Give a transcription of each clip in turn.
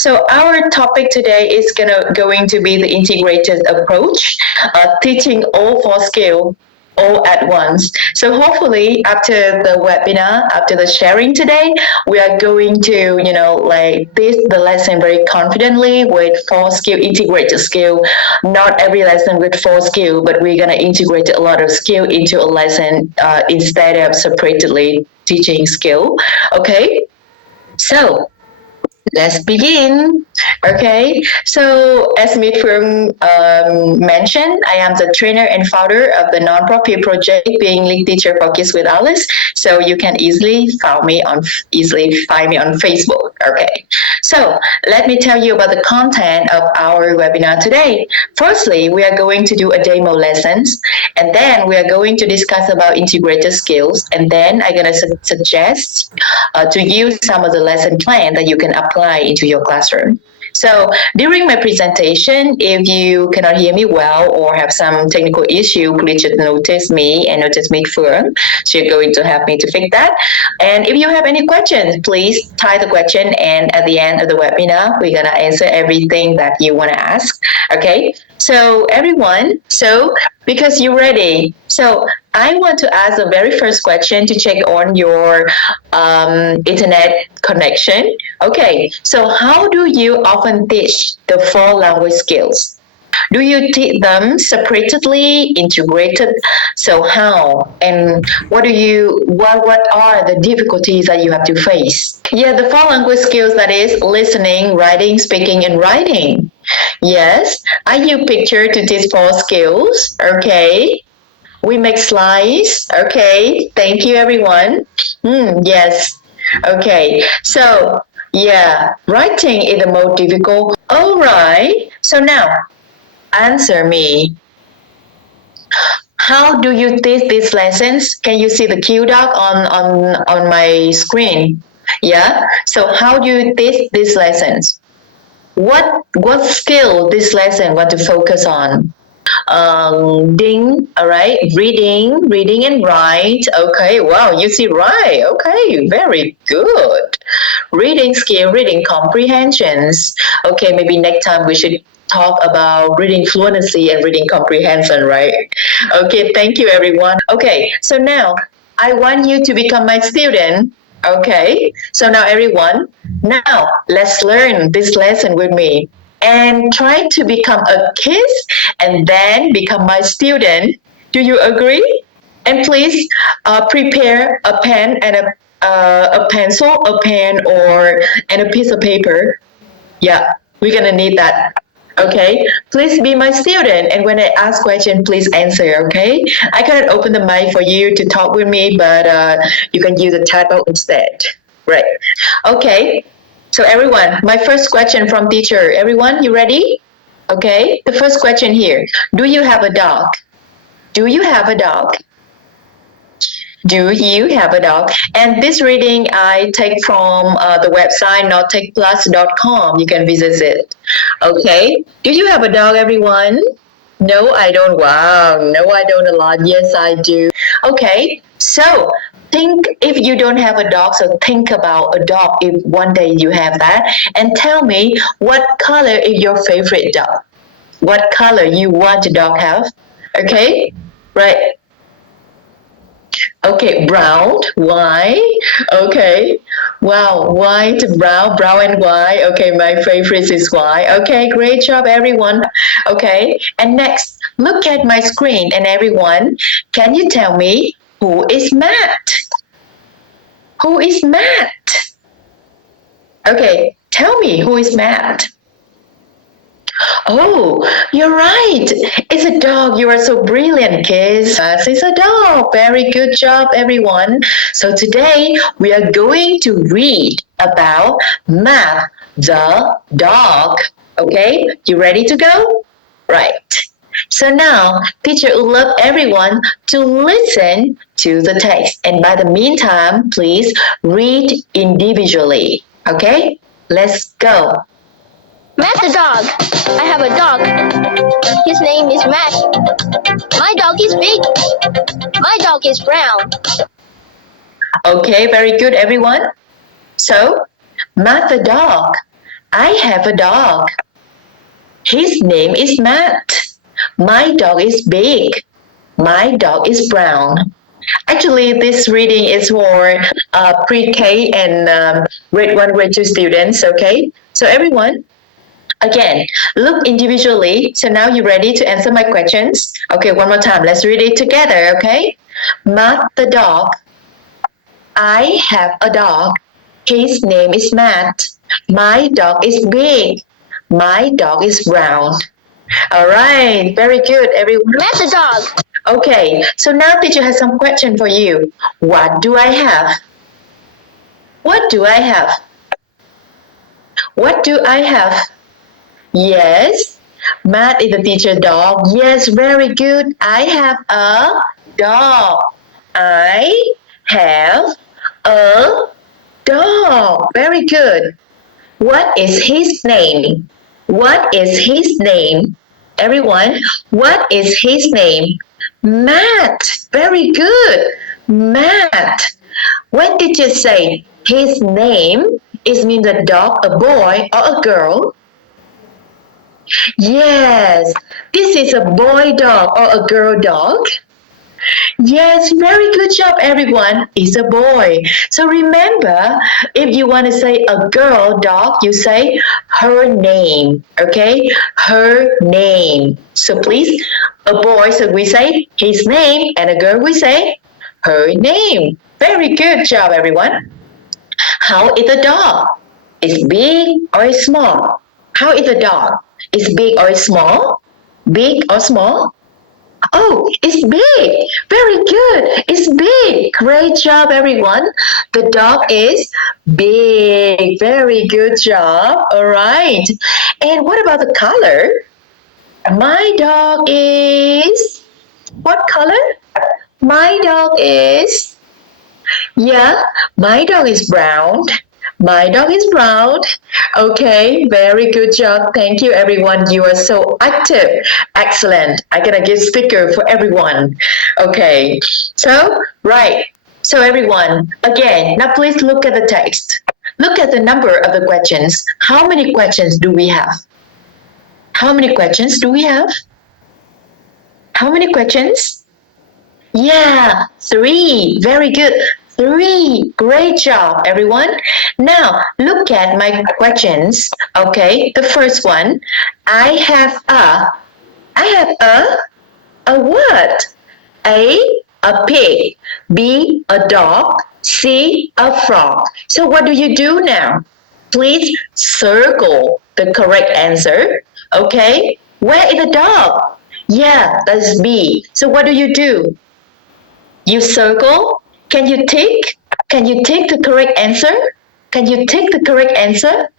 So our topic today is going to be the integrated approach, teaching all four skills all at once. So hopefully after the webinar, after the sharing today, we are going to, like this the lesson very confidently with four skill, integrated skill. Not every lesson with four skill, but we're gonna integrate a lot of skill into a lesson instead of separately teaching skill. Okay, so let's begin. Okay, so as Mitfung mentioned, I am the trainer and founder of the nonprofit project Being Lead Teacher for Kids with Alice. So you can easily find me on Facebook. Okay, so let me tell you about the content of our webinar today. Firstly, we are going to do a demo lessons, and then we are going to discuss about integrated skills, and then I'm gonna suggest to use some of the lesson plan that you can apply into your classroom. So during my presentation, if you cannot hear me well or have some technical issue, please just notice me and notice me firm. She's going to help me to fix that. And if you have any questions, please type the question, and at the end of the webinar, we're gonna answer everything that you want to ask. Okay. So everyone, because you're ready, so I want to ask the very first question to check on your internet connection. Okay, so how do you often teach the four language skills? Do you teach them separately, integrated? So how? And what are the difficulties that you have to face? Yeah, the four language skills, that is listening, writing, speaking, and writing. Yes, I use picture to teach four skills. Okay. We make slides. Okay. Thank you, everyone. Yes. Okay. So, yeah, writing is the most difficult. All right. So now, answer me. How do you teach these lessons? Can you see the Q doc on my screen? Yeah. So how do you teach these lessons? What skill this lesson want to focus on? All right, reading and write. Okay, wow, you see right. Okay, very good. Reading skill, reading comprehensions. Okay, maybe next time we should talk about reading fluency and reading comprehension, right? Okay, thank you, everyone. Okay, so now I want you to become my student. Okay, so now everyone, now let's learn this lesson with me and try to become a kid and then become my student. Do you agree? And please prepare a pen and a pencil, a pen, and a piece of paper. Yeah, we're gonna need that. Okay, please be my student, and when I ask question, please answer. Okay, I cannot open the mic for you to talk with me, but you can use the type out instead. Right. Okay. So everyone, my first question from teacher. Everyone, you ready? Okay. The first question here: do you have a dog? Do you have a dog? Do you have a dog? And this reading I take from the website nottechplus.com. You can visit it. Okay. Do you have a dog, everyone? No, I don't. Wow. No, I don't a lot. Yes, I do. Okay. So think if you don't have a dog, so think about a dog if one day you have that. And tell me what color is your favorite dog? What color you want the dog have? Okay. Right. Okay, brown, white. Okay, wow, white, brown and white. Okay, my favorite is white. Okay, great job, everyone. Okay, and next, look at my screen, and everyone, can you tell me who is Matt? Who is Matt? Okay, tell me who is Matt? Oh, you're right. It's a dog. You are so brilliant, kids. Yes, it's a dog. Very good job, everyone. So today we are going to read about Matt the dog. Okay, you ready to go? Right. So now, teacher would love everyone to listen to the text. And by the meantime, please read individually. Okay, let's go. Matt the dog. I have a dog. His name is Matt. My dog is big. My dog is brown. Okay, very good, everyone. So, Matt the dog. I have a dog. His name is Matt. My dog is big. My dog is brown. Actually, this reading is for pre-K and grade 1, grade 2 students, okay? So everyone, again, look individually. So now you ready to answer my questions? Okay, one more time. Let's read it together, okay? Matt the dog. I have a dog. His name is Matt. My dog is big. My dog is brown. All right, very good, everyone. Matt the dog. Okay, so now teacher has some question for you. What do I have? What do I have? What do I have? Yes, Matt is the teacher dog. Yes, very good. I have a dog. I have a dog. Very good. What is his name? What is his name? Everyone, what is his name? Matt. Very good. Matt. When did you say his name? Is mean the dog a boy or a girl? Yes. This is a boy dog or a girl dog? Yes, very good job, everyone. It's a boy. So remember, if you want to say a girl dog, you say her name. Okay? Her name. So please, a boy, so we say his name, and a girl, we say her name. Very good job, everyone. How is the dog? Is big or small? How is the dog? Is big or small? Big or small? Oh, it's big. Very good. It's big. Great job, everyone. The dog is big. Very good job. All right. And what about the color? My dog is what color? My dog is, yeah, my dog is brown. My dog is brown. Okay, very good job. Thank you, everyone. You are so active. Excellent. I'm gonna give sticker for everyone. Okay, so, right. So, everyone, again, now please look at the text. Look at the number of the questions. How many questions do we have? How many questions do we have? How many questions? Yeah, 3. Very good. 3. Great job, everyone. Now, look at my questions. Okay, the first one. I have a what? A pig. B, a dog. C, a frog. So what do you do now? Please circle the correct answer. Okay, where is the dog? Yeah, that's B. So what do? You circle. Can you tick? Can you tick the correct answer? Can you tick the correct answer?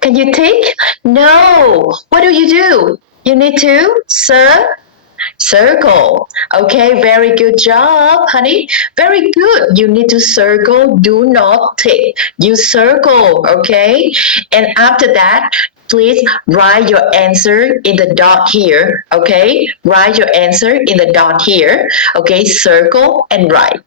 Can you tick? No. What do? You need to circle. Okay, very good job, honey. Very good. You need to circle. Do not tick. You circle, okay? And after that, please write your answer in the dot here, okay? Write your answer in the dot here, okay? Circle and write.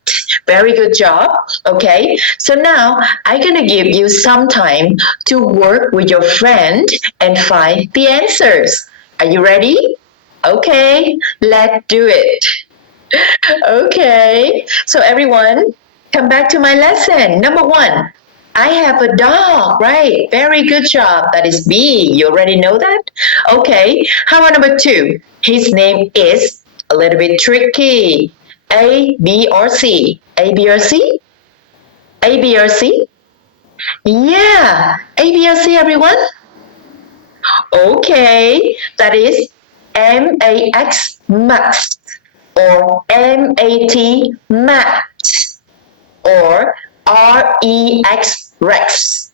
Very good job, okay? So now I'm gonna give you some time to work with your friend and find the answers. Are you ready? Okay, let's do it. Okay, so everyone, come back to my lesson. Number 1. I have a dog, right? Very good job. That is B. You already know that? Okay. How about number 2? His name is a little bit tricky. A, B, or C? A, B, or C? A, B, or C? Yeah. A, B, or C, everyone? Okay. That is M-A-X, max, or M-A-T, max, or R-E-X, Rex.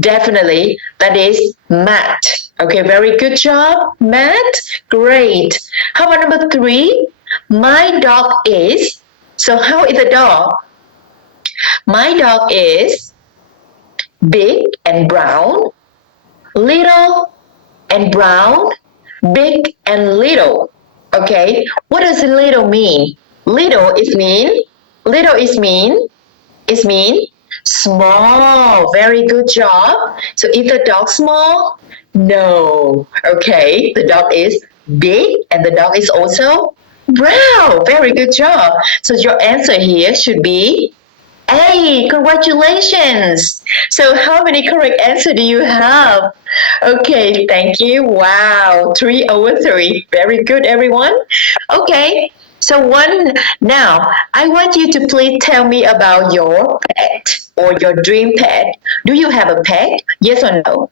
Definitely, that is Matt. Okay, very good job, Matt. Great. How about number 3? My dog is. So how is the dog? My dog is big and brown, little and brown, big and little. Okay, what does little mean? Little is mean Small. Very good job. So is the dog small? No. Okay. The dog is big and the dog is also brown. Very good job. So your answer here should be A. Congratulations. So how many correct answer do you have? Okay, thank you. Wow, 3/3. Very good, everyone. Okay, so one now I want you to please tell me about your pet or your dream pet. Do you have a pet? Yes or no?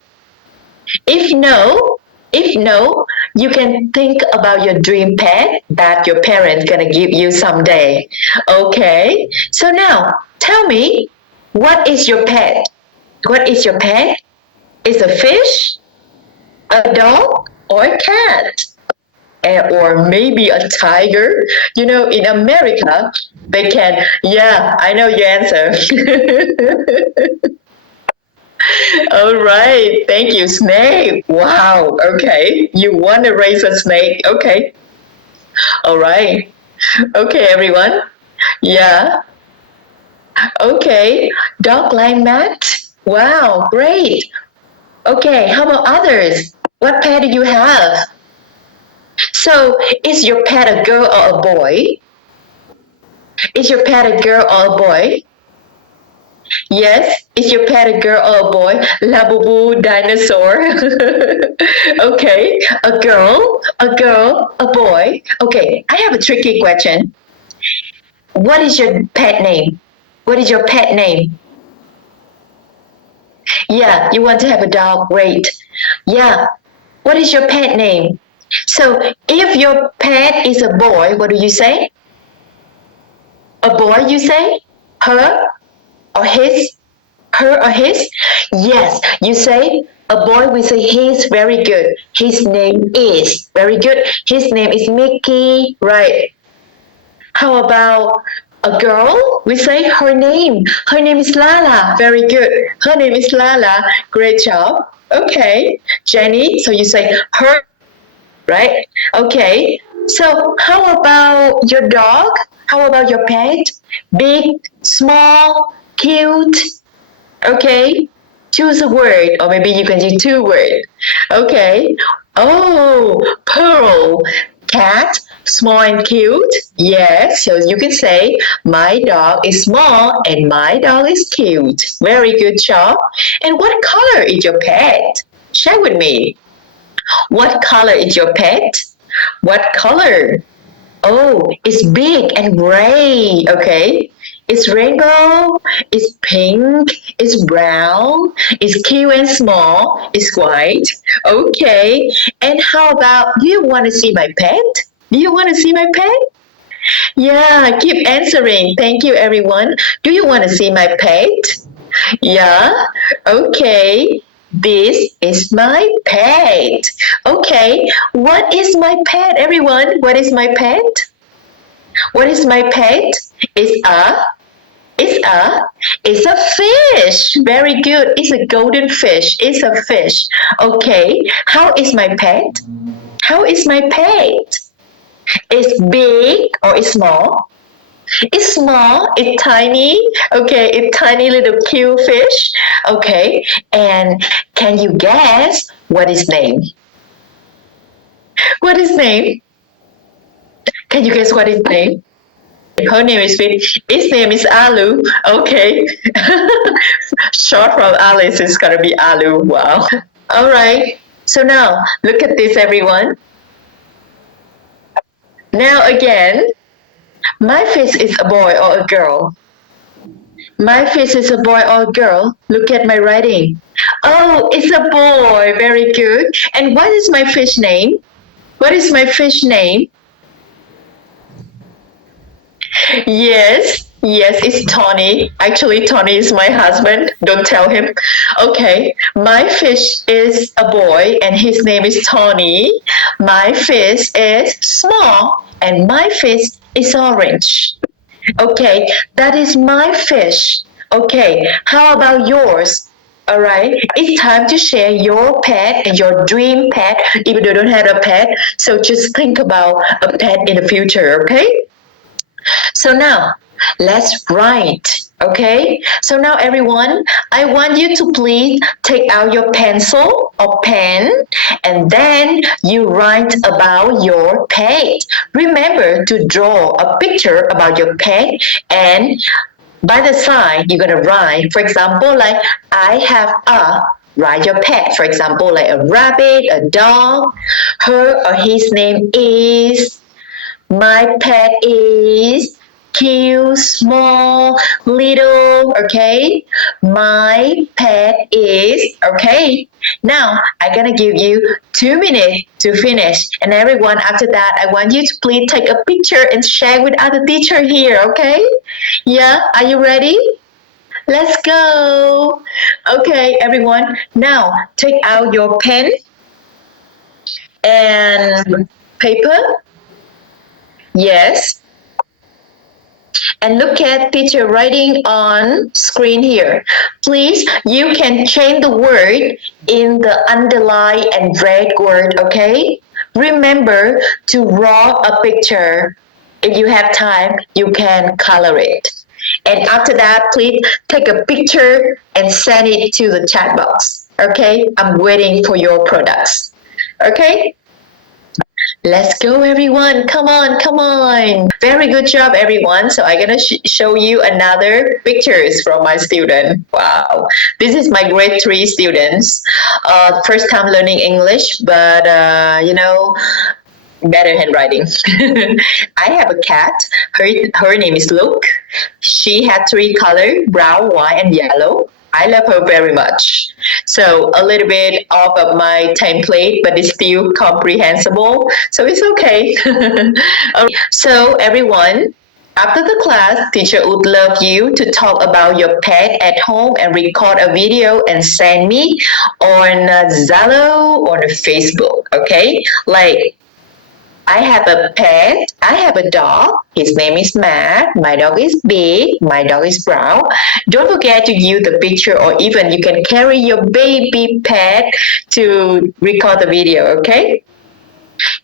If no, if no, you can think about your dream pet that your parents gonna give you someday. Okay. So now tell me, what is your pet? What is your pet? Is a fish, a dog, or a cat? Or maybe a tiger. You know, in America, they can. Yeah, I know your answer. All right, thank you, snake. Wow, okay, you want to raise a snake? Okay, all right, okay, everyone. Yeah, okay, dog like Matt. Wow, great. Okay, how about others? What pet do you have? So, is your pet a girl or a boy? Is your pet a girl or a boy? Yes, is your pet a girl or a boy? Labubu dinosaur. Okay, a boy. Okay, I have a tricky question. What is your pet name? What is your pet name? Yeah, you want to have a dog. Great. Yeah, what is your pet name? So, if your pet is a boy, what do you say? A boy, you say? Her or his? Her or his? Yes, you say a boy, we say his. Very good. His name is. Very good. His name is Mickey. Right. How about a girl? We say her name. Her name is Lala. Very good. Her name is Lala. Great job. Okay. Jenny, so you say her, right? Okay. So how about your dog? How about your pet? Big, small, cute? Okay, choose a word, or maybe you can use two words. Okay. Oh, Pearl. Cat, small and cute. Yes, so you can say, my dog is small and my dog is cute. Very good job. And what color is your pet? Share with me. What color is your pet? What color? Oh, it's big and gray. Okay. It's rainbow, it's pink, it's brown, it's cute and small, it's white. Okay. And how about, do you want to see my pet? Do you want to see my pet? Yeah, keep answering. Thank you, everyone. Do you want to see my pet? Yeah. Okay. This is my pet. Okay. What is my pet, everyone? What is my pet? What is my pet? It's a it's a it's a fish. Very good. It's a golden fish. It's a fish. Okay. How is my pet? How is my pet? It's big or it's small? It's small, it's tiny. Okay, it's tiny little cute fish. Okay. And can you guess what is name? What is name? Can you guess what is name? Her name is Fit. His name is Alu. Okay. Short from Alice is gonna be Alu. Wow. All right. So now look at this, everyone. Now again, my fish is a boy or a girl. My fish is a boy or a girl. Look at my writing. Oh, it's a boy. Very good. And what is my fish name? What is my fish name? Yes, yes, it's Tony. Actually, Tony is my husband. Don't tell him. Okay, my fish is a boy and his name is Tony. My fish is small and my fish is orange. Okay, that is my fish. Okay, how about yours? All right, it's time to share your pet and your dream pet, even though you don't have a pet. So just think about a pet in the future, okay? So now let's write. Okay, so now everyone, I want you to please take out your pencil or pen and then you write about your pet. Remember to draw a picture about your pet and by the side you're gonna write, for example, like I have a write your pet. For example, like a rabbit, a dog, her or his name is my pet is cute, small, little, okay? My pet is, okay? Now, I'm gonna give you 2 minutes to finish. And everyone, after that, I want you to please take a picture and share with other teacher here, okay? Yeah, are you ready? Let's go. Okay, everyone. Now, take out your pen and paper. Yes, and look at teacher writing on screen here. Please, you can change the word in the underline and red word, okay? Remember to draw a picture. If you have time, you can color it. And after that, please take a picture and send it to the chat box. Okay? I'm waiting for your products. Okay? Let's go, everyone. Come on, come on. Very good job, everyone. So I'm going to show you another pictures from my student. Wow. This is my grade 3 students. First time learning English, but, better handwriting. I have a cat. Her name is Luke. She had 3 colors, brown, white, and yellow. I love her very much. So a little bit off of my template, but it's still comprehensible. So it's okay. So everyone, after the class, teacher would love you to talk about your pet at home and record a video and send me on Zalo or Facebook. Okay, like I have a pet. I have a dog. His name is Matt. My dog is big. My dog is brown. Don't forget to use the picture or even you can carry your baby pet to record the video, okay?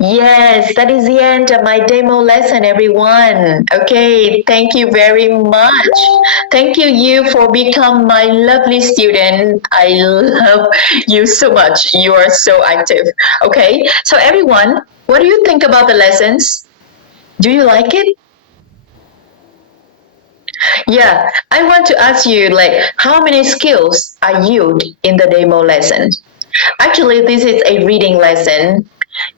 Yes, that is the end of my demo lesson, everyone. Okay, thank you very much. Thank you for become my lovely student. I love you so much. You are so active. Okay, so everyone, what do you think about the lessons? Do you like it? Yeah, I want to ask you like how many skills are used in the demo lesson? Actually, this is a reading lesson.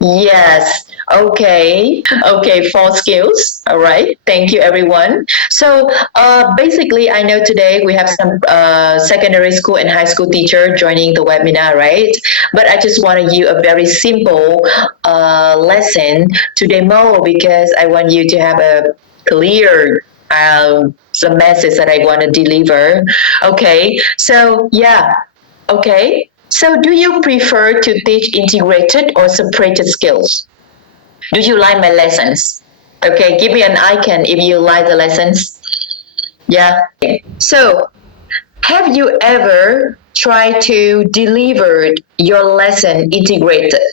Yes. Okay. Okay. 4 skills. All right. Thank you, everyone. So, basically, I know today we have some secondary school and high school teacher joining the webinar, right? But I just wanted you a very simple lesson to demo because I want you to have a clear the message that I want to deliver. Okay. So, yeah. Okay. So do you prefer to teach integrated or separated skills? Do you like my lessons? Okay, give me an icon if you like the lessons. Yeah. So have you ever tried to deliver your lesson integrated?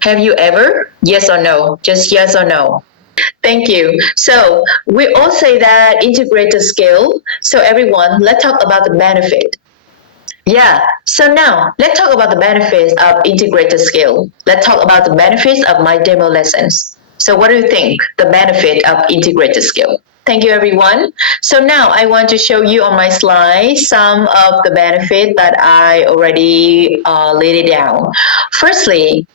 Have you ever? Yes or no? Just yes or no. Thank you. So we all say that integrated skill. So everyone, let's talk about the benefit. Yeah, so now let's talk about the benefits of integrated skill. Let's talk about the benefits of my demo lessons. So what do you think the benefit of integrated skill? Thank you, everyone. So now I want to show you on my slide some of the benefits that I already laid it down. Firstly,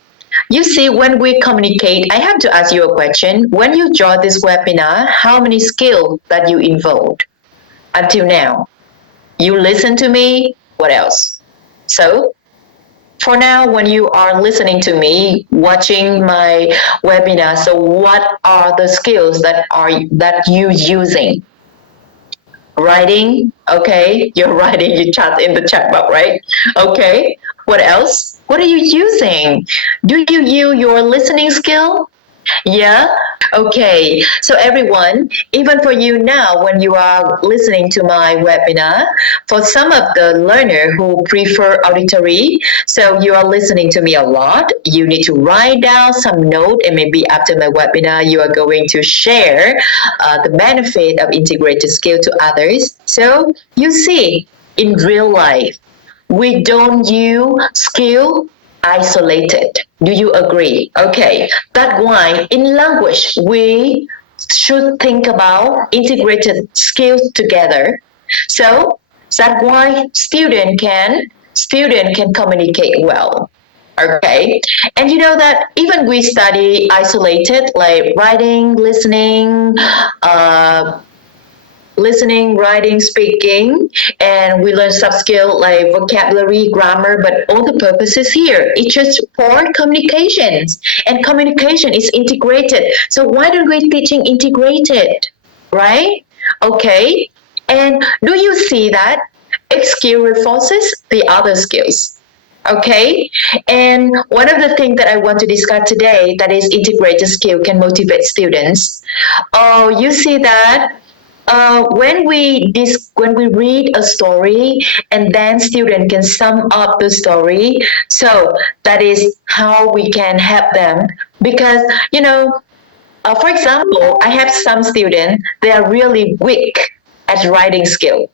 you see, when we communicate, I have to ask you a question. When you join this webinar, how many skills that you involved until now? You listen to me, what else? So for now, when you are listening to me, watching my webinar, so what are the skills that you using? Writing, okay, you're writing, you chat in the chat box, right? Okay, what else? What are you using? Do you use your listening skill? Yeah. Okay. So everyone, even for you now, when you are listening to my webinar, for some of the learner who prefer auditory, so you are listening to me a lot, you need to write down some note, and maybe after my webinar, you are going to share the benefit of integrated skill to others. So you see, in real life, we don't use skill isolated. Do you agree? Okay, that's why in language we should think about integrated skills together. So that's why student can communicate well. Okay, and you know that even we study isolated like writing, listening, writing, speaking, and we learn soft skill like vocabulary, grammar, but all the purposes here, it's just for communications, and communication is integrated. So why don't we teaching integrated, right? Okay, and do you see that each skill reinforces the other skills? Okay, and one of the things that I want to discuss today that is integrated skill can motivate students. Oh, you see that when we read a story and then student can sum up the story, so that is how we can help them because for example, I have some students, they are really weak at writing skill.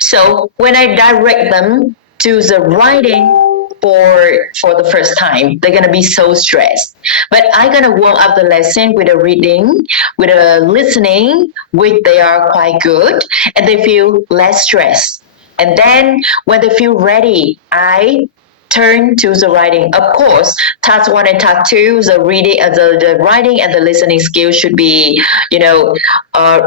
So when I direct them to the writing for the first time, they're gonna be so stressed. But I'm gonna warm up the lesson with a reading, with a listening, which they are quite good, and they feel less stressed. And then when they feel ready, I turn to the writing. Of course, task one and task two, the reading, the writing and the listening skills should be,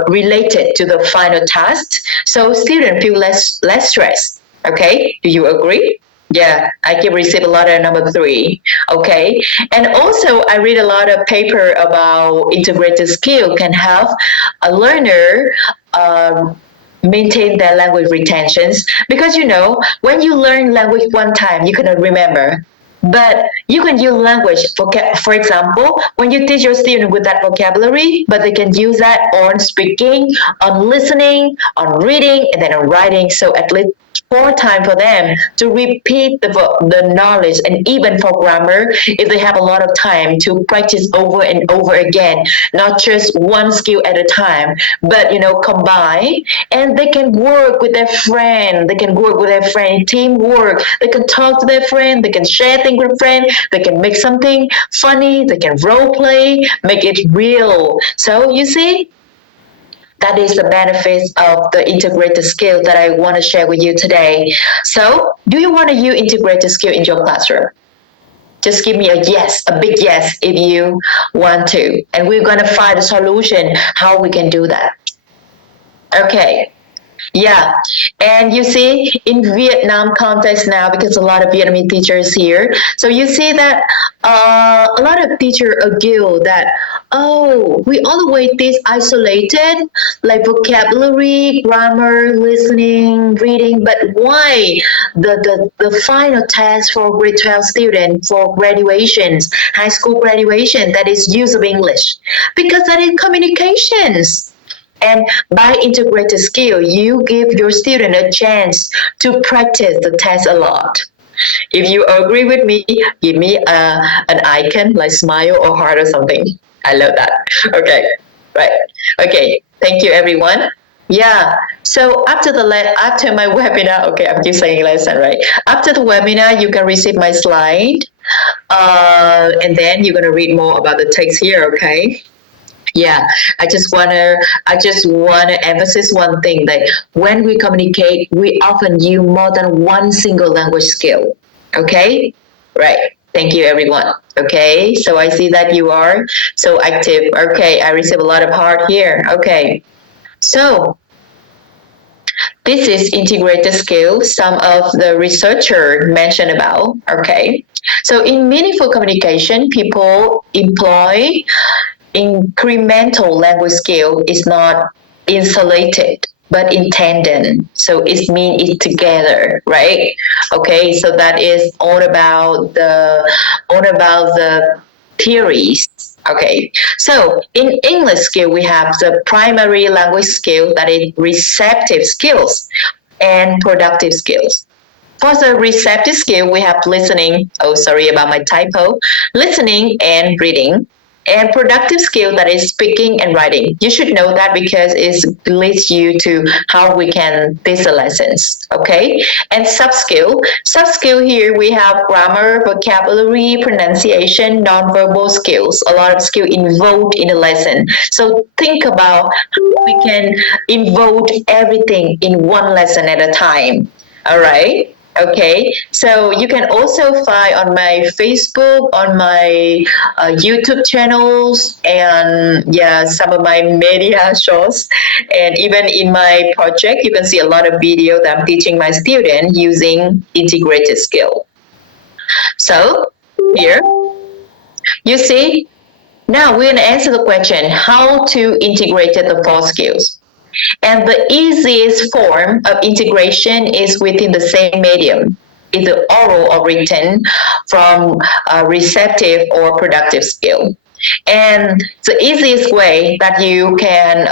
related to the final task, so students feel less stress. Okay, do you agree? Yeah, I can receive a lot of number three. Okay, and also I read a lot of paper about integrated skill can help a learner. Maintain their language retentions because when you learn language one time you cannot remember, but you can use language for example when you teach your student with that vocabulary, but they can use that on speaking, on listening, on reading, and then on writing, so at least more time for them to repeat the knowledge, and even for grammar if they have a lot of time to practice over and over again, not just one skill at a time, but combine, and they can work with their friend, they can work with their friend, teamwork, they can talk to their friend, they can share things with friend, they can make something funny, they can role play, make it real. So you see, that is the benefits of the integrated skill that I want to share with you today. So, do you want to use integrated skill in your classroom? Just give me a yes, a big yes if you want to. And we're going to find a solution how we can do that. Okay. Yeah, and you see, in Vietnam context now, because a lot of Vietnamese teachers here, so you see that a lot of teachers argue that, oh, we always teach isolated, like vocabulary, grammar, listening, reading, but why the final test for grade 12 students for graduations, high school graduation, that is use of English? Because that is communications. And by integrated skill, you give your student a chance to practice the test a lot. If you agree with me, give me an icon like smile or heart or something. I love that. Okay, right. Okay, thank you, everyone. Yeah. So after my webinar, okay, I'm just saying lesson, right? After the webinar, you can receive my slide, and then you're gonna read more about the text here. Okay. Yeah, I just wanna emphasize one thing, that when we communicate, we often use more than one single language skill. Okay? Right. Thank you, everyone. Okay, so I see that you are so active. Okay, I receive a lot of heart here. Okay. So this is integrated skill, some of the researcher mentioned about. Okay. So in meaningful communication, people employ incremental language skill is not insulated but in tandem, so it means it together, right? Okay, so that is all about the theories. Okay, so in English skill, we have the primary language skill, that is receptive skills, and productive skills. For the receptive skill, we have listening. Oh, sorry about my typo. Listening and reading. And productive skill, that is speaking and writing. You should know that because it leads you to how we can teach the lessons. Okay. And sub skill here we have grammar, vocabulary, pronunciation, non-verbal skills. A lot of skill involved in the lesson. So think about how we can involve everything in one lesson at a time. All right. Okay, so you can also find on my Facebook, on my YouTube channels, and yeah, some of my media shows, and even in my project, you can see a lot of video that I'm teaching my student using integrated skill. So here, you see, now we're gonna answer the question how to integrate the four skills. And the easiest form of integration is within the same medium, either oral or written, from receptive or productive skill. And the easiest way that you can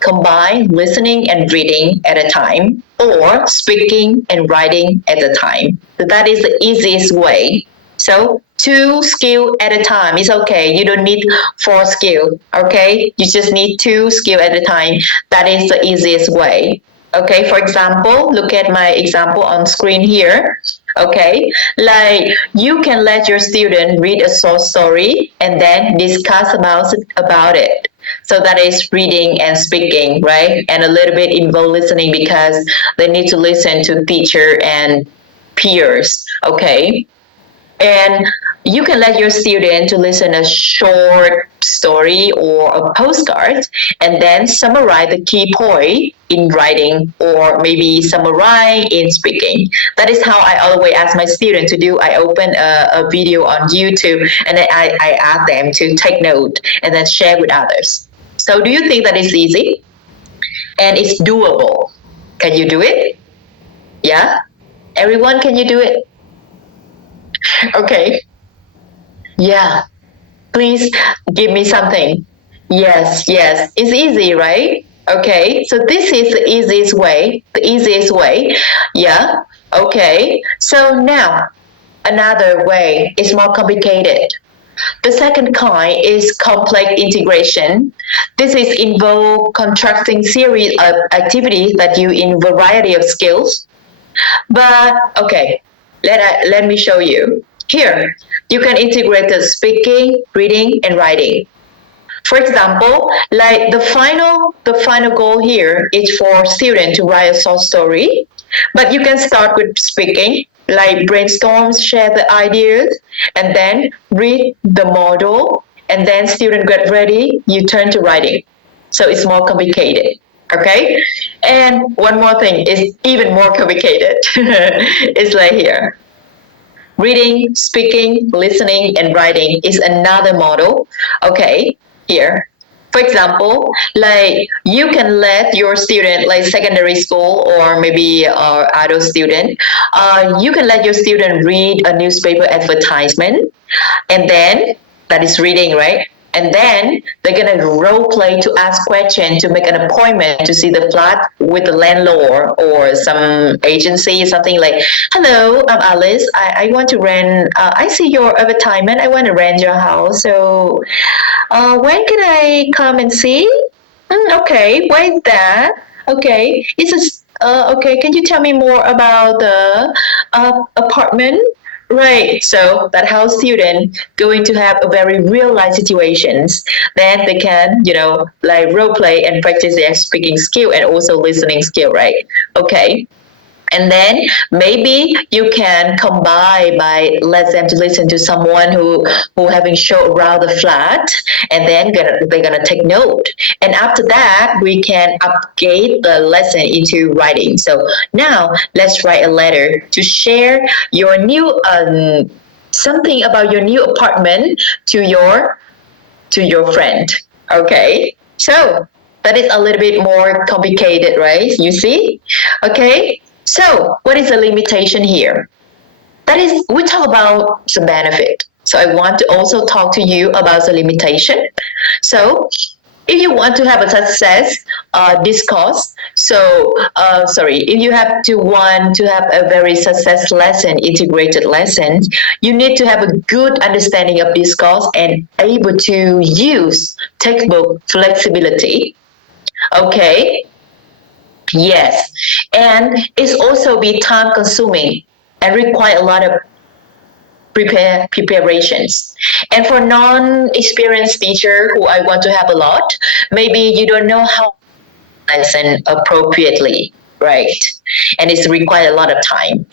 combine listening and reading at a time, or speaking and writing at a time. That is the easiest way. So two skill at a time is okay. You don't need four skill. Okay, you just need two skill at a time. That is the easiest way. Okay, for example, look at my example on screen here. Okay, like you can let your student read a short story and then discuss about it. So that is reading and speaking, right? And a little bit involved listening because they need to listen to teacher and peers. Okay, and you can let your student to listen a short story or a postcard and then summarize the key point in writing or maybe summarize in speaking. That is how I always ask my student to do. I open a video on YouTube and then I ask them to take note and then share with others. So do you think that is easy and it's doable? Can you do it? Yeah, everyone, can you do it? Okay. Yeah. Please give me something. Yes, yes. It's easy, right? Okay. So this is the easiest way. The easiest way. Yeah. Okay. So now another way is more complicated. The second kind is complex integration. This is involve contrasting series of activities that you in variety of skills. But okay, let me show you. Here, you can integrate the speaking, reading, and writing. For example, like the final goal here is for students to write a short story, but you can start with speaking, like brainstorm, share the ideas, and then read the model, and then student get ready, you turn to writing. So it's more complicated. Okay, and one more thing is even more complicated. It's like here. Reading, speaking, listening, and writing is another model. Okay, here. For example, like you can let your student, like secondary school or maybe adult student, you can let your student read a newspaper advertisement, and then that is reading, right? And then they're gonna role play to ask questions to make an appointment to see the flat with the landlord or some agency, something like, "Hello, I'm Alice. I want to rent. I see your advertisement. I want to rent your house. So, when can I come and see?" Okay, why is that? Okay, it's a, okay. Can you tell me more about the apartment? Right. So that how student going to have a very real life situations. Then they can, like role play and practice their speaking skill and also listening skill, right? Okay. And then maybe you can combine by let them to listen to someone who having show around the flat, and then they're gonna take note. And after that, we can update the lesson into writing. So now let's write a letter to share your new something about your new apartment to your friend. Okay, so that is a little bit more complicated, right? You see? Okay. So, what is the limitation here? That is, we talk about the benefit. So I want to also talk to you about the limitation. So if you want to have a success discourse, if you have to want to have a very success lesson, integrated lesson, you need to have a good understanding of discourse and able to use textbook flexibility. Okay. Yes, and it's also be time consuming and require a lot of preparations. And for non-experienced teacher who I want to have a lot, maybe you don't know how to lesson appropriately, right? And it's require a lot of time.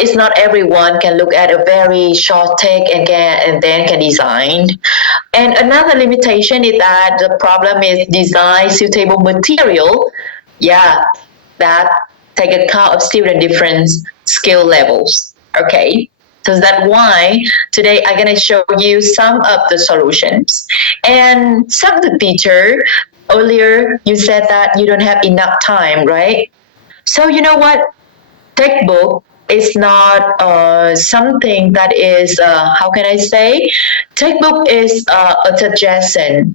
It's not everyone can look at a very short take and then can design. And another limitation is that the problem is design suitable material. Yeah, that take account of student different skill levels. Okay. So that's why today I'm gonna show you some of the solutions. And some of the teacher earlier you said that you don't have enough time, right? So you know what? Textbook is not something that is how can I say? Textbook is a suggestion,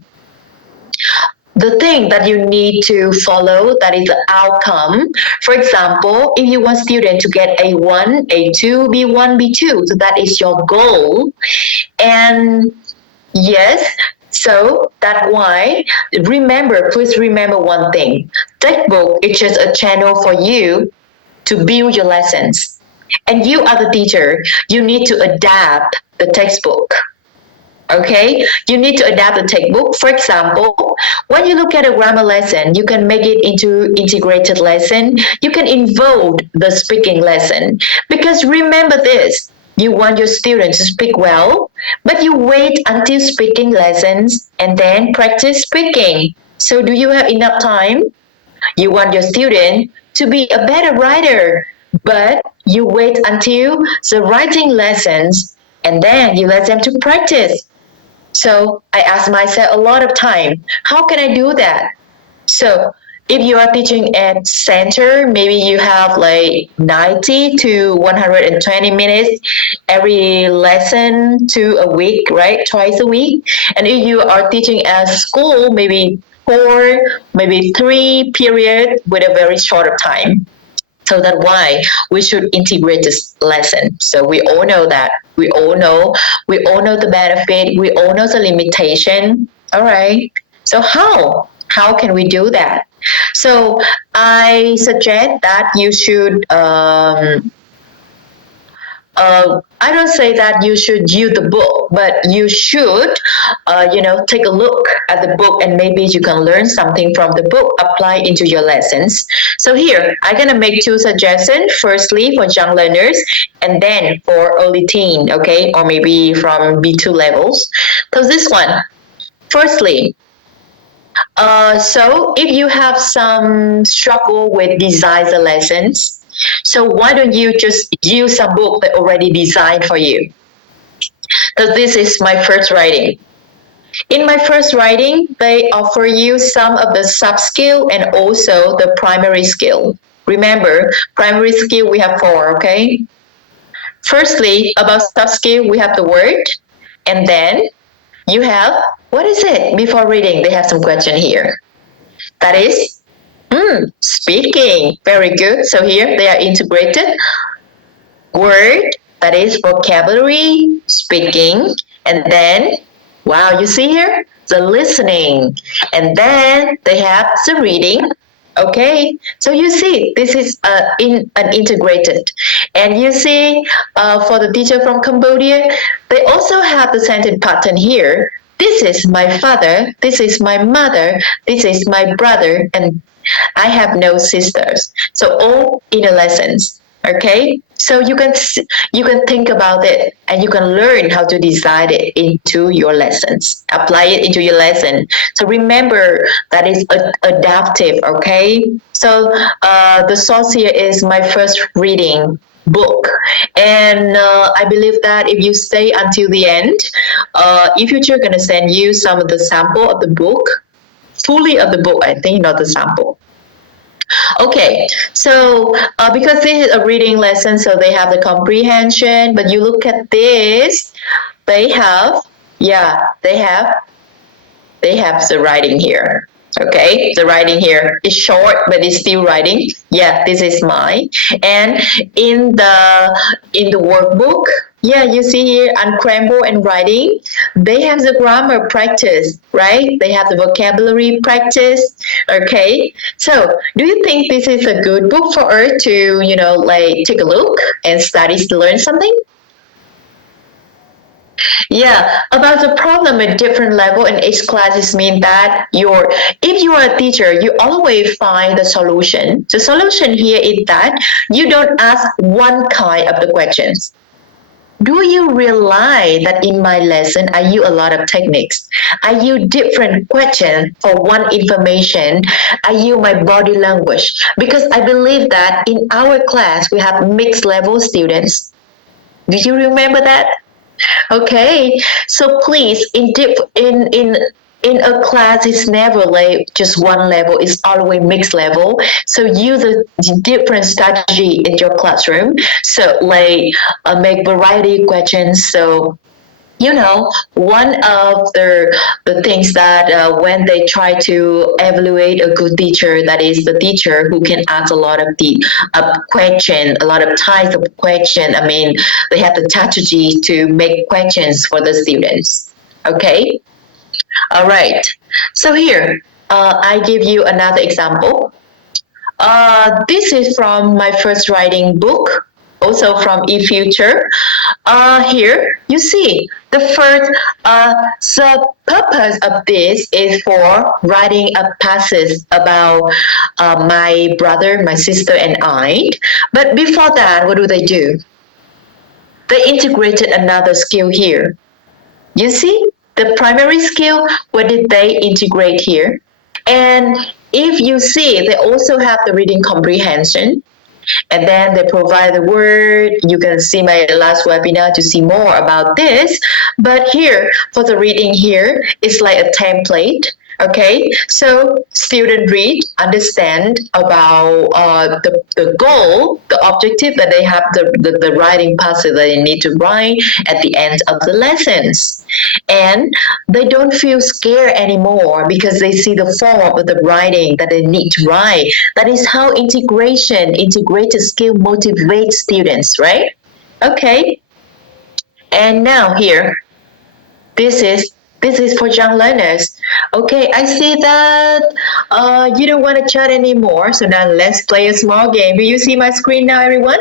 the thing that you need to follow, that is the outcome. For example, if you want student to get A1, A2, B1, B2, so that is your goal. And yes, so that's why please remember one thing. Textbook is just a channel for you to build your lessons. And you are the teacher, you need to adapt the textbook. Okay, you need to adapt the textbook. For example, when you look at a grammar lesson, you can make it into integrated lesson. You can involve the speaking lesson, because remember this, you want your students to speak well, but you wait until speaking lessons and then practice speaking. So do you have enough time? You want your student to be a better writer, but you wait until the writing lessons and then you let them to practice. So I ask myself a lot of time, how can I do that? So if you are teaching at center, maybe you have like 90 to 120 minutes every lesson to a week, right? Twice a week. And if you are teaching at school, maybe four, maybe three period with a very short of time. So that's why we should integrate this lesson. So we all know that. We all know the benefit. We all know the limitation. All right. So how? How can we do that? So I suggest that you should I don't say that you should use the book, but you should, take a look at the book and maybe you can learn something from the book, apply into your lessons. So here, I'm gonna make two suggestions. Firstly, for young learners, and then for early teen, okay, or maybe from B2 levels. So this one, firstly, so if you have some struggle with design the lessons, so why don't you just use a book that already designed for you? So this is my first writing. In my first writing, they offer you some of the sub skill and also the primary skill. Remember, primary skill we have four, okay? Firstly, about sub skill, we have the word, and then you have, what is it? Before reading, they have some question here. That is speaking. Very good. So here they are integrated. Word, that is vocabulary, speaking, and then, wow, you see here? The listening. And then they have the reading. Okay, so you see, this is an integrated. And you see, for the teacher from Cambodia, they also have the sentence pattern here. This is my father, this is my mother, this is my brother, and I have no sisters. So all in a lessons. Okay, so you can think about it and you can learn how to design it into your lessons, apply it into your lesson. So remember that is adaptive. Okay, so the source here is my first reading book, and I believe that if you stay until the end, in future gonna send you some of the sample of the book, fully of the book, I think, not the sample. Okay, so because this is a reading lesson, so they have the comprehension, but you look at this, they have, yeah, they have the writing here. Okay, the writing here is short, but it's still writing. Yeah, this is mine. And in the workbook, yeah, you see here uncramble and writing. They have the grammar practice, right? They have the vocabulary practice. Okay, so do you think this is a good book for us to, like take a look and study to learn something? Yeah, about the problem at different level in each classes mean that if you are a teacher, you always find the solution. The solution here is that you don't ask one kind of the questions. Do you realize that in my lesson I use a lot of techniques? I use different questions for one information. I use my body language because I believe that in our class we have mixed level students. Do you remember that? Okay, so please, in a class, it's never like just one level. It's always mixed level. So use a different strategy in your classroom. So like make variety questions. So one of the things that when they try to evaluate a good teacher, that is the teacher who can ask a lot of the question, a lot of types of question. I mean, they have the strategy to make questions for the students. Okay, all right. So here, I give you another example. This is from my first writing book, also from eFuture. Here, you see, the purpose of this is for writing a passage about my brother, my sister, and I. But before that, what do? They integrated another skill here. You see, the primary skill, what did they integrate here? And if you see, they also have the reading comprehension, and then they provide the word. You can see my last webinar to see more about this. But here, for the reading here, it's like a template. Okay, so student read, understand about the goal, the objective that they have, the writing passage that they need to write at the end of the lessons. And they don't feel scared anymore because they see the form of the writing that they need to write. That is how integrated skill motivates students, right? Okay. And now here, this is for young learners. Okay, I see that you don't want to chat anymore. So now let's play a small game. Do you see my screen now, everyone?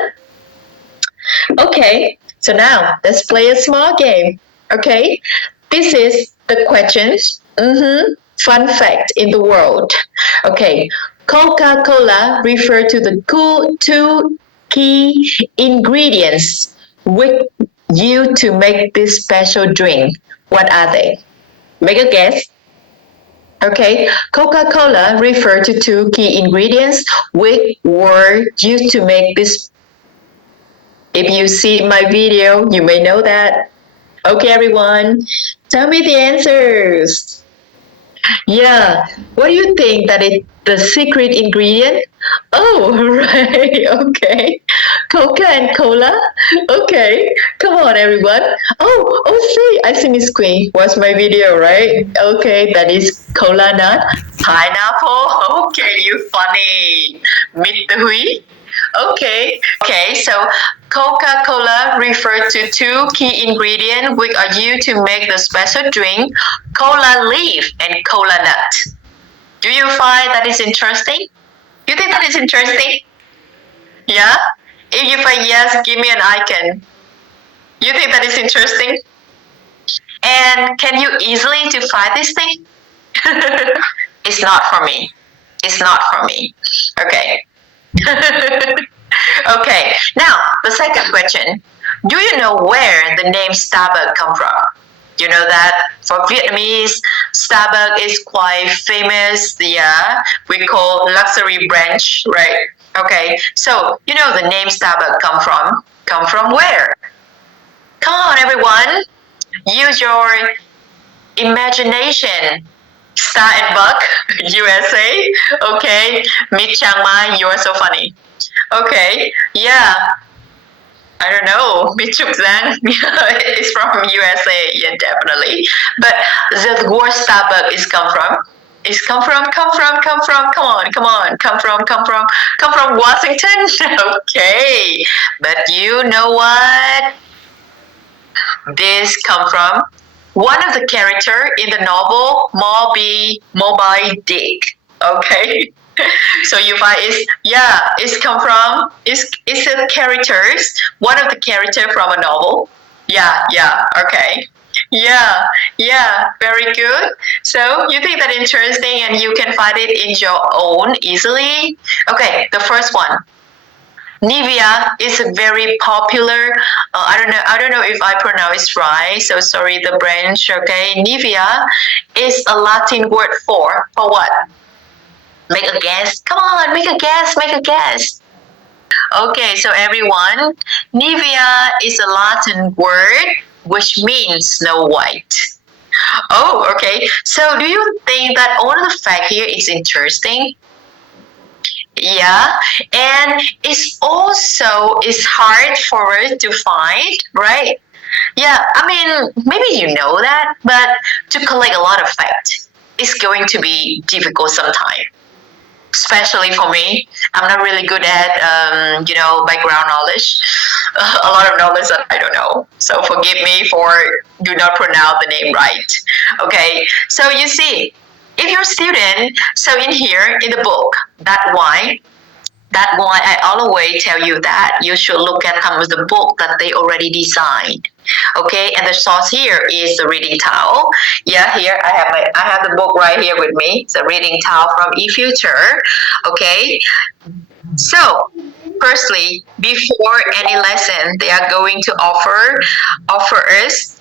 Okay, so now let's play a small game. Okay, this is the questions. Fun fact in the world. Okay, Coca-Cola refer to the two key ingredients with you to make this special drink. What are they? Make a guess. Okay, Coca-Cola refer to two key ingredients which were used to make this. If you see my video, you may know that. Okay, everyone, tell me the answers. Yeah, what do you think that is the secret ingredient? Oh, right, okay. Coca and cola? Okay, come on, everyone. See, I see Miss Queen. Watch my video, right? Okay, that is cola nut. Pineapple? Okay, you funny. Meet the Hui? Okay, so Coca-Cola refers to two key ingredients which are used to make the special drink, cola leaf and cola nut. Do you find that is interesting? You think that is interesting? Yeah? If you find yes, give me an icon. You think that is interesting? And can you easily define this thing? It's not for me. It's not for me. Okay. Okay, now the second question. Do you know where the name Starbucks come from? You know that for Vietnamese, Starbucks is quite famous. We call luxury brand, right? Okay, so you know the name Starbucks come from? Come from where? Come on, everyone. Use your imagination. Star and Buck, USA. Okay, Meet Chiang Mai, you are so funny. Okay, yeah. I don't know. Michuksan is from USA, yeah, definitely. But the word Starbucks is come from. Is come from, come from, come from. Come on, come on, come from Washington. Okay, but you know what? This come from one of the character in the novel Moby Dick. Okay. So you find it's come from it's a characters one of the character from a novel. Yeah, okay. Yeah, very good. So you think that interesting and you can find it in your own easily. Okay, the first one. Nivea is a very popular. I don't know if I pronounce right. So sorry, the branch. Okay, Nivea is a Latin word for what? Make a guess. Come on, make a guess. Make a guess. Okay, so everyone, Nivea is a Latin word which means Snow White. Oh, okay. So do you think that all of the fact here is interesting? Yeah, and it's hard for us to find, right? Yeah, I mean, maybe you know that, but to collect a lot of facts, it's going to be difficult sometimes. Especially for me, I'm not really good at background knowledge. A lot of knowledge that I don't know. So forgive me for do not pronounce the name right. Okay, so you see, if you're a student, so in here in the book, that why I always tell you that you should look at some of the book that they already designed. Okay, and the source here is the reading towel. Yeah, here I have the book right here with me. It's a reading towel from eFuture. Okay, so firstly, before any lesson, they are going to offer us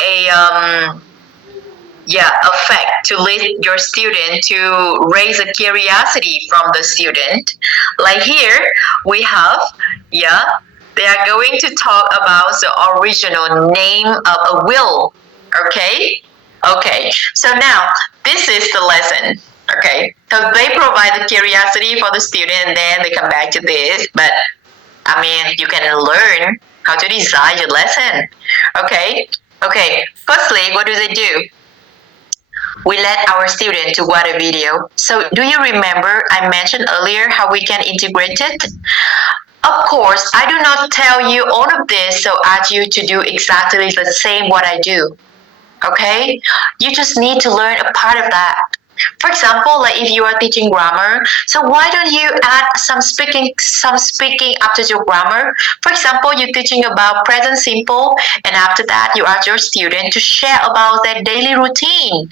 a effect to lead your student to raise a curiosity from the student. Like here, we have, they are going to talk about the original name of a will. Okay? Okay, so now this is the lesson. Okay, so they provide the curiosity for the student and then they come back to this. But I mean, you can learn how to design your lesson. Okay, firstly, what do they do? We let our student to watch a video. So do you remember I mentioned earlier how we can integrate it? Of course, I do not tell you all of this so ask you to do exactly the same what I do. Okay? You just need to learn a part of that. For example, like if you are teaching grammar, so why don't you add some speaking after your grammar? For example, you're teaching about present simple, and after that, you ask your student to share about their daily routine.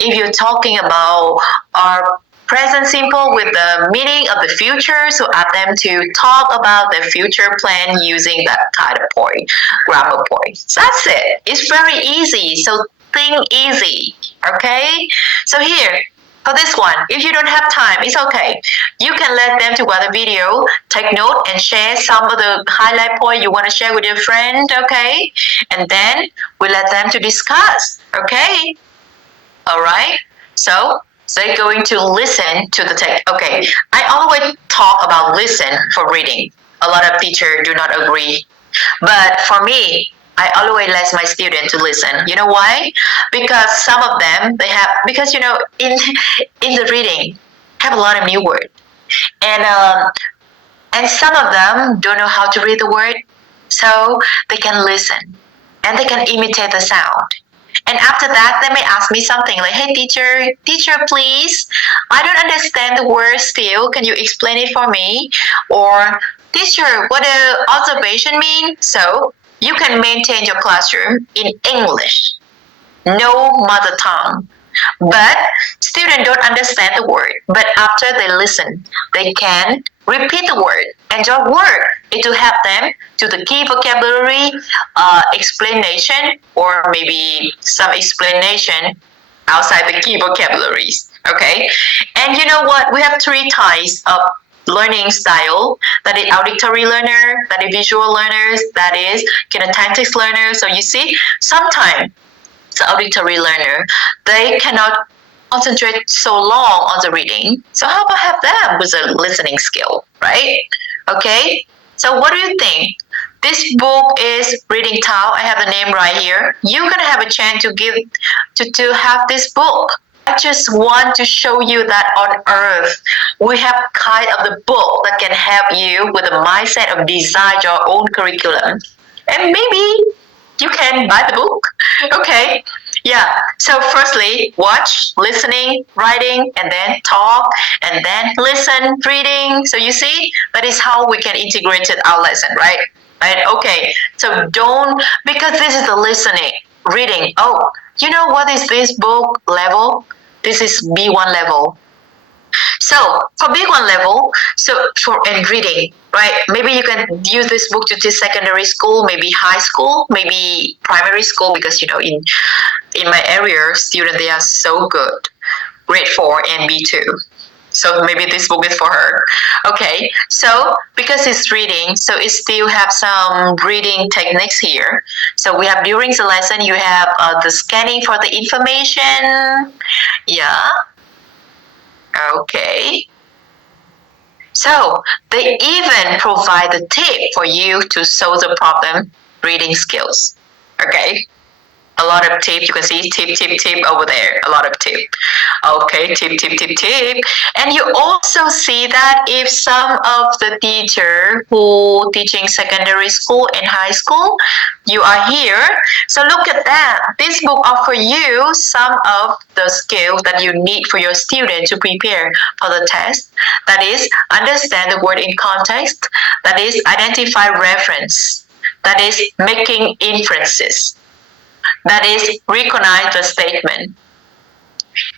If you're talking about our present simple with the meaning of the future, so ask them to talk about their future plan using that kind of point, grammar point. So that's it. It's very easy. So think easy. Okay? So here, for this one, if you don't have time, it's okay. You can let them to watch the video, take note, and share some of the highlight point you want to share with your friend, okay? And then we let them to discuss, okay? All right? So they're going to listen to the text. Okay, I always talk about listen for reading. A lot of teachers do not agree. But for me, I always let my students to listen. You know why? Because some of them in the reading have a lot of new words, and some of them don't know how to read the word, so they can listen and they can imitate the sound. And after that, they may ask me something like, "Hey, teacher, please, I don't understand the word still. Can you explain it for me?" Or, "Teacher, what does observation mean?" So you can maintain your classroom in English, no mother tongue. But students don't understand the word. But after they listen, they can repeat the word and your work is to help them to the key vocabulary explanation or maybe some explanation outside the key vocabularies. Okay, and you know what? We have three types of learning style, that is auditory learner, that is visual learners, that is kinesthetic learner. So you see, sometimes the auditory learner, they cannot concentrate so long on the reading. So how about have them with a listening skill, right? Okay. So what do you think? This book is Reading Tao. I have the name right here. You're gonna have a chance to have this book. I just want to show you that on earth we have kind of the book that can help you with the mindset of design your own curriculum. And maybe you can buy the book. Okay. Yeah. So firstly, watch, listening, writing, and then talk, and then listen, reading. So you see, that is how we can integrate it our lesson, right? Right? Okay. So don't, because this is the listening, reading. Oh, you know what is this book level? This is B1 level. So for B1 level, so for and reading, right? Maybe you can use this book to teach secondary school, maybe high school, maybe primary school, because in my area, students they are so good, grade 4 and B2. So maybe this book is for her. Okay, so because it's reading, so it still have some reading techniques here. So we have during the lesson, you have the scanning for the information. Yeah. Okay. So they even provide the tip for you to solve the problem reading skills. Okay. A lot of tip. You can see tip over there. A lot of tip. Okay, tip. And you also see that if some of the teacher who teaching secondary school and high school, you are here. So look at that. This book offer you some of the skills that you need for your student to prepare for the test. That is, understand the word in context. That is, identify reference. That is, making inferences. That is, recognize the statement.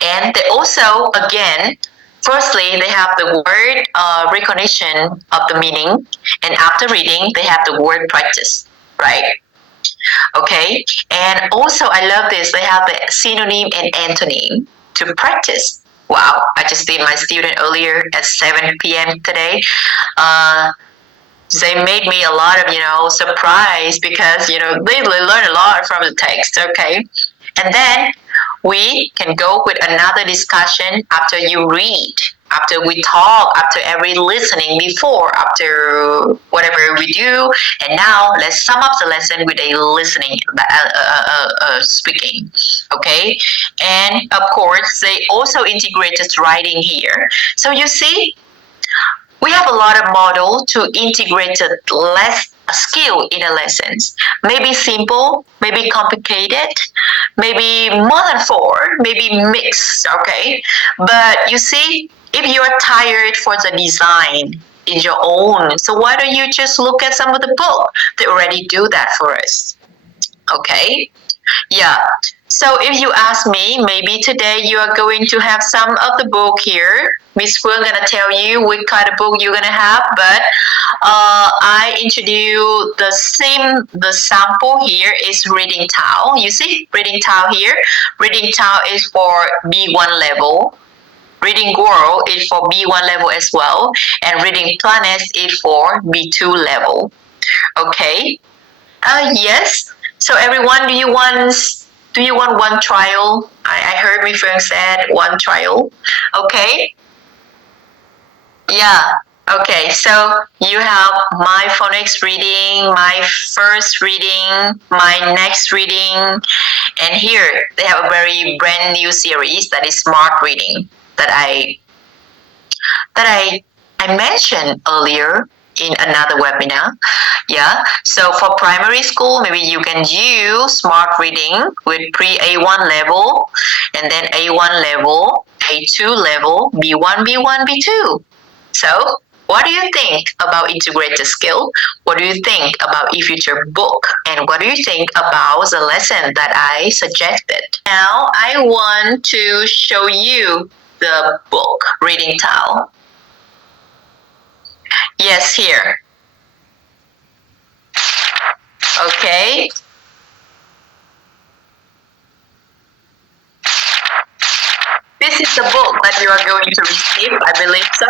And they also, again, firstly, they have the word recognition of the meaning. And after reading, they have the word practice, right? Okay. And also, I love this. They have the synonym and antonym to practice. Wow. I just did my student earlier at 7 p.m. today. They made me a lot of, surprise because, they learn a lot from the text. Okay. And then we can go with another discussion after you read, after we talk, after every listening before, after whatever we do. And now let's sum up the lesson with a listening, speaking. Okay. And of course, they also integrated writing here. So you see, we have a lot of model to integrate less skill in the lessons. Maybe simple, maybe complicated, maybe more than 4, maybe mixed, okay? But you see, if you are tired for the design in your own, so why don't you just look at some of the book? They already do that for us, okay? Yeah. So if you ask me, maybe today you are going to have some of the book here. Miss Phương gonna tell you which kind of book you're gonna have, but I introduce the sample here is Reading Tao. You see, Reading Tao here. Reading Tao is for B1 level. Reading World is for B1 level as well, and Reading Planets is for B2 level. Okay. Yes. So everyone, do you want one trial? I heard my friend said one trial. Okay. Yeah. Okay. So you have my phonics reading, my first reading, my next reading, and here they have a very brand new series that is smart reading that I mentioned earlier in another webinar. Yeah. So for primary school, maybe you can use smart reading with pre-A1 level, and then A1 level, A2 level, B1, B2. So what do you think about integrated skill? What do you think about eFuture book? And what do you think about the lesson that I suggested? Now I want to show you the book, Reading Tao. Yes, here. Okay. This is the book that you are going to receive, I believe so.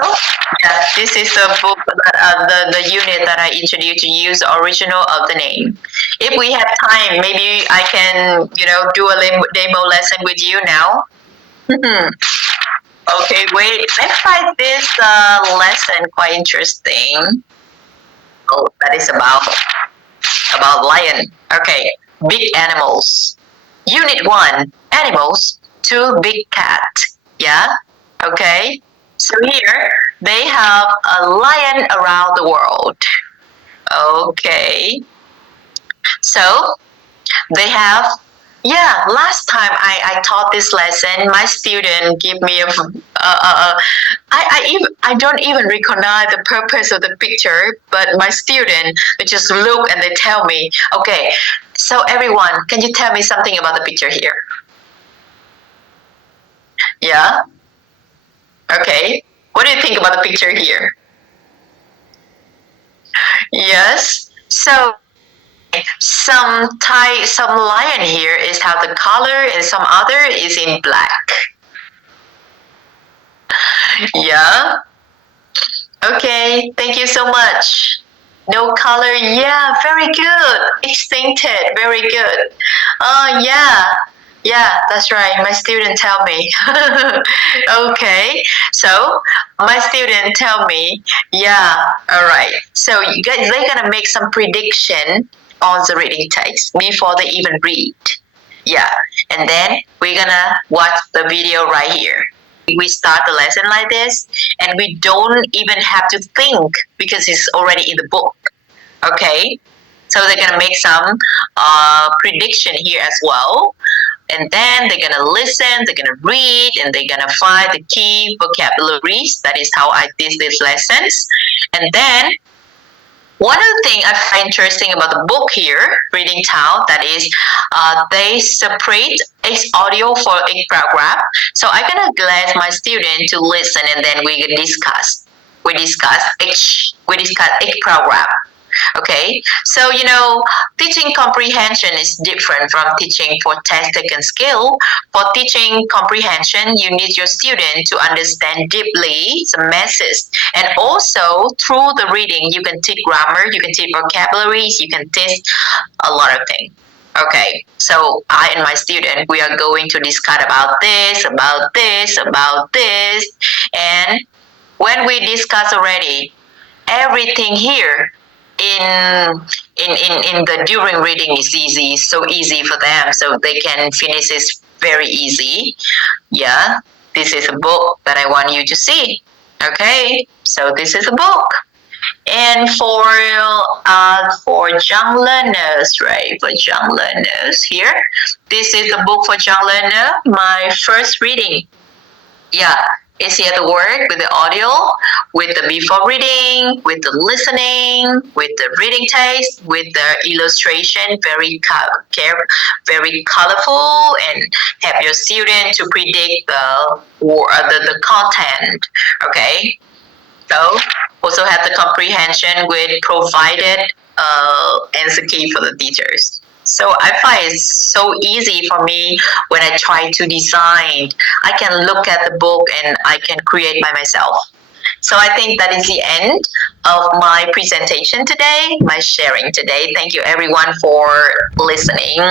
Yeah, this is the book that the unit that I introduced to use the original of the name. If we have time, maybe I can, do a demo lesson with you now. Okay, wait. Let's find this lesson quite interesting. Oh, that is about. about lion. Okay, big animals. Unit 1, animals. 2, big cat. Yeah, okay. So here they have a lion around the world. Okay. So they have, yeah, last time I taught this lesson, my student gave me I don't even recognize the purpose of the picture, but my student, they just look and they tell me, okay, so everyone, can you tell me something about the picture here? Yeah? Okay. What do you think about the picture here? Yes. So some lion here is have the color and some other is in black. Yeah. Okay. Thank you so much. No color. Yeah. Very good. Extincted. Very good. Yeah. Yeah, that's right. My student tell me. Okay. So my student tell me, yeah, all right. So you guys, they're gonna make some prediction on the reading text before they even read. Yeah. And then we're gonna watch the video right here. We start the lesson like this, and we don't even have to think because it's already in the book. Okay. So they're gonna make some prediction here as well. And then they're gonna listen, they're gonna read, and they're gonna find the key vocabularies. That is how I did these lessons. And then one of the things I find interesting about the book here, Reading Town, that is they separate each audio for each paragraph. So I'm gonna let my student to listen, and then we discuss. We discuss each paragraph. Okay, so teaching comprehension is different from teaching for test taken skill. For teaching comprehension, you need your student to understand deeply the message, and also through the reading, you can teach grammar, you can teach vocabularies, you can teach a lot of things. Okay, so I and my student, we are going to discuss about this, and when we discuss already, everything here in the during reading is easy, so easy for them, so they can finish this very easy. Yeah, this is a book that I want you to see. Okay, so this is a book. And for young learners, right? For young learners here, this is the book for young learner. My first reading. Yeah, it's here the word with the audio, with the before reading, with the listening, with the reading text, with the illustration, very colorful, and help your student to predict the content. Okay, so also have the comprehension with provided answer key for the teachers. So I find it's so easy for me when I try to design. I can look at the book and I can create by myself. So I think that is the end of my presentation today, my sharing today. Thank you everyone for listening.